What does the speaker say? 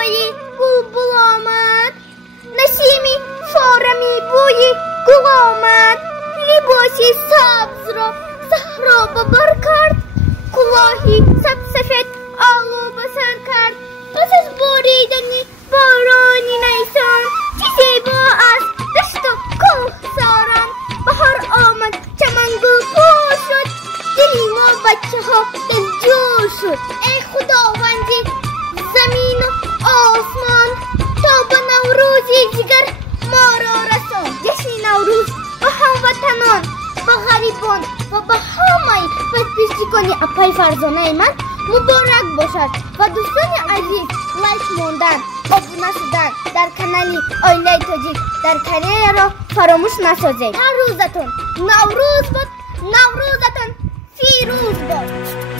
بوی بلبل آمد، نسیمی فارمی بوی گل آمد. لباسی سبز را صحرا ببر کرد، کلاهی سبسفید آلو به سر کرد. پس از باریدن باران نیسان، چه زیبا است دشت و کوهساران. بهار آمد، چمن گلپوش شد، دل ما بچه ها دلجوش شد. ای خداوندی زمین و آسمان، تا به نوروزی جگر ما را رسان. جشن نوروز به هموطنان، به غریبان و به همه پسپیشتگان اپای فرزانه من مبارک باشد. و دوستان عزیز، لایک موندن، ابونه شدن در کانال آیله تاجیک در کره را فراموش نسازید. هر روزتون نوروز بود، نوروزتون فیروز بود.